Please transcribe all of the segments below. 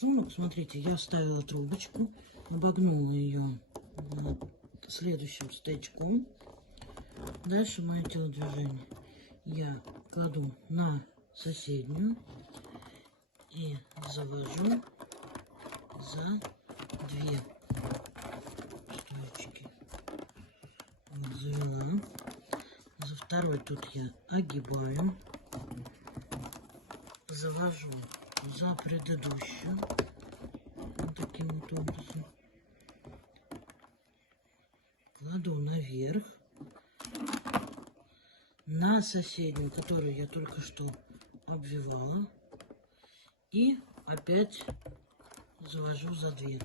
Рисунок, смотрите, я вставила трубочку, обогнула ее следующим стычком. Дальше мое телодвижение я кладу на соседнюю и завожу за две стоечки. Вот, завела. За второй тут я огибаю, завожу за предыдущую, вот таким вот образом, кладу наверх, на соседнюю, которую я только что обвивала, и опять завожу за две.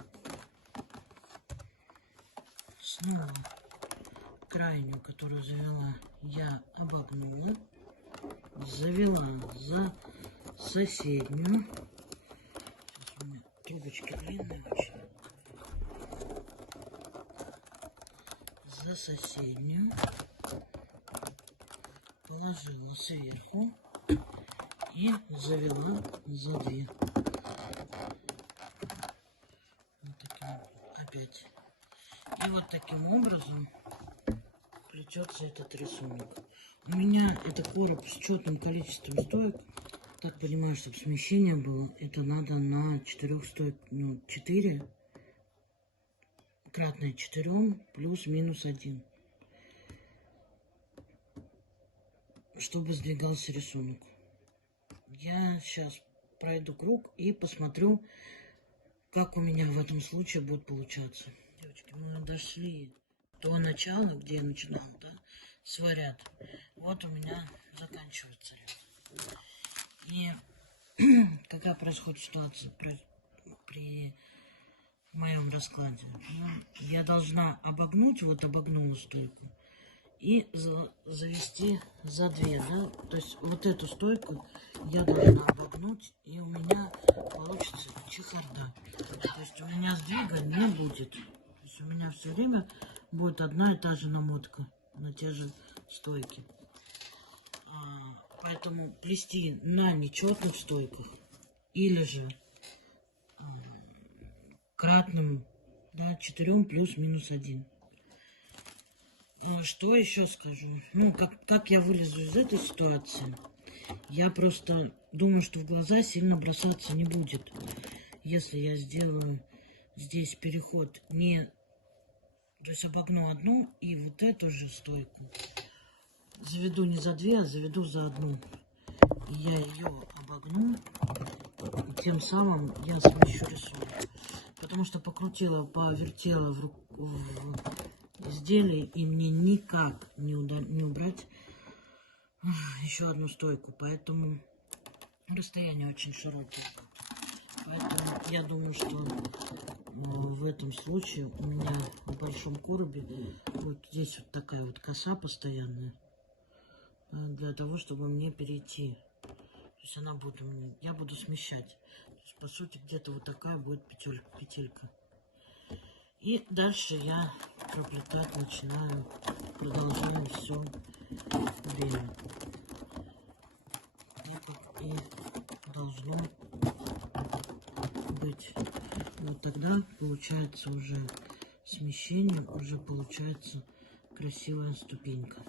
Снова крайнюю, которую завела, я обогнула, завела за соседнюю. Сейчас у меня трубочки длинные очень. За соседнюю положила сверху и завела за две. Вот таким опять. И вот таким образом плетется этот рисунок. У меня это короб с четным количеством стоек. Так понимаю, чтобы смещение было, это надо на 4 стоек, 4 кратное 4 плюс-минус 1, чтобы сдвигался рисунок. Я сейчас пройду круг и посмотрю, как у меня в этом случае будет получаться. Девочки, мы дошли до начала, где я начинала, да, с ряд. Вот у меня заканчивается ряд. И какая происходит ситуация при моем раскладе? Я должна обогнуть, вот обогнула стойку, и завести за две, да, то есть вот эту стойку я должна обогнуть, и у меня получится чехарда. То есть у меня сдвига не будет. То есть у меня все время будет одна и та же намотка на те же стойки. Поэтому плести на нечетных стойках или же кратным, да, 4 плюс-минус 1. Ну, что еще скажу? Ну, как я вылезу из этой ситуации? Я просто думаю, что в глаза сильно бросаться не будет. Если я сделаю здесь переход не... То есть обогну одну и вот эту же стойку заведу не за две, а заведу за одну. И я ее обогну, и тем самым я смещу рисунок. Потому что покрутила, повертела в изделие, и мне никак не убрать еще одну стойку. Поэтому расстояние очень широкое. Поэтому я думаю, что в этом случае у меня в большом коробе вот здесь вот такая вот коса постоянная, для того, чтобы мне перейти. То есть она будет у меня, я буду смещать. То есть, по сути, где-то вот такая будет петелька. И дальше я проплетать начинаю, продолжаю все время. И должно быть. Вот тогда получается уже смещение, уже получается красивая ступенька.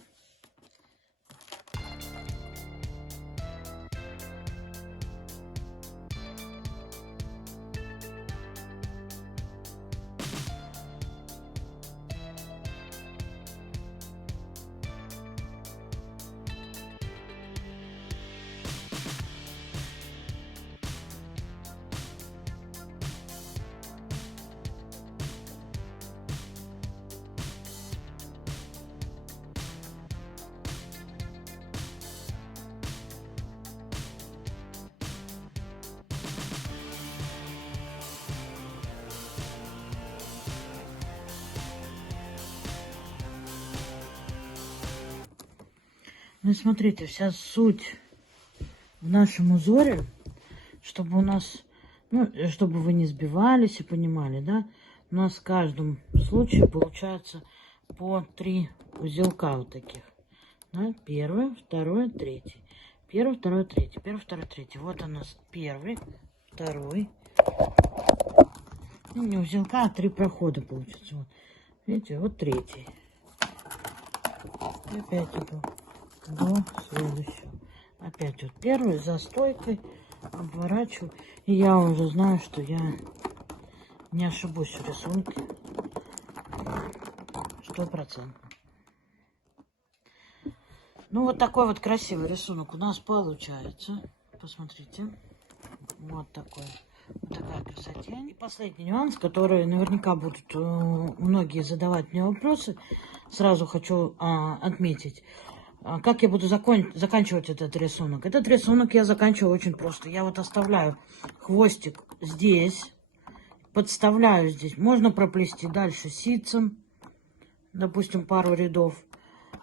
Ну, смотрите, вся суть в нашем узоре, чтобы у нас, ну, чтобы вы не сбивались и понимали, да, у нас в каждом случае получается по 3 узелка вот таких. Да, первый, второй, третий. Первый, второй, третий. Первый, второй, третий. Вот у нас первый, второй. Ну, не узелка, а 3 прохода получится. Вот. Видите, вот третий. И опять иду до следующего. Опять вот первый за стойкой обворачиваю. И я уже знаю, что я не ошибусь в рисунке. 100%. Ну, вот такой вот красивый рисунок у нас получается. Посмотрите. Вот такой. Вот такая красота. И последний нюанс, который наверняка будут многие задавать мне вопросы. Сразу хочу отметить. Как я буду заканчивать этот рисунок? Этот рисунок я заканчиваю очень просто. Я вот оставляю хвостик здесь. Подставляю здесь. Можно проплести дальше ситцем. Допустим, пару рядов.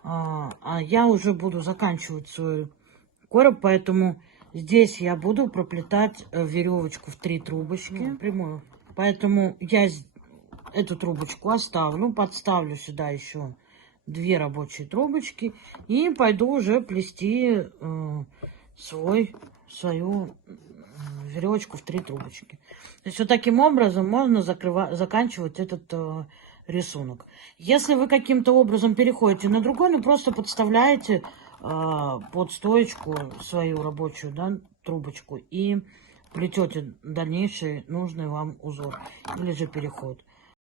А я уже буду заканчивать свой короб, поэтому здесь я буду проплетать веревочку в 3 трубочки прямую. Поэтому я эту трубочку оставлю, подставлю сюда еще 2 рабочие трубочки и пойду уже плести свою веревочку в 3 трубочки. То есть вот таким образом можно заканчивать этот рисунок. Если вы каким-то образом переходите на другой, ну просто подставляете под стоечку свою рабочую, да, трубочку и плетете дальнейший нужный вам узор или же переход.